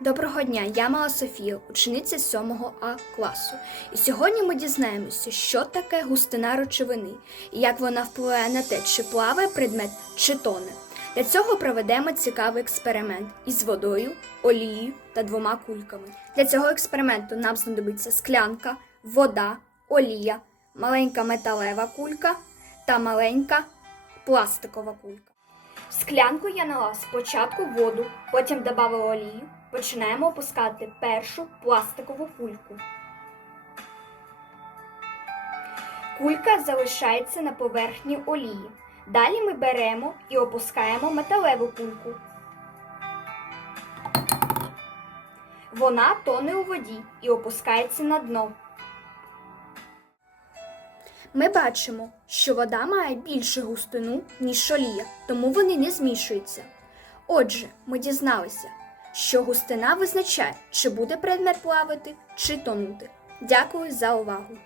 Доброго дня, я Мала Софія, учениця 7 А класу. І сьогодні ми дізнаємося, що таке густина речовини і як вона впливає на те, чи плаває предмет, чи тоне. Для цього проведемо цікавий експеримент із водою, олією та двома кульками. Для цього експерименту нам знадобиться склянка, вода, олія, маленька металева кулька та маленька пластикова кулька. В склянку я налила спочатку воду, потім додала олію. Починаємо опускати першу пластикову кульку. Кулька залишається на поверхні олії. Далі ми беремо і опускаємо металеву кульку. Вона тоне у воді і опускається на дно. Ми бачимо, що вода має більшу густину, ніж олія, тому вони не змішуються. Отже, ми дізналися, що густина визначає, чи буде предмет плавати, чи тонути. Дякую за увагу!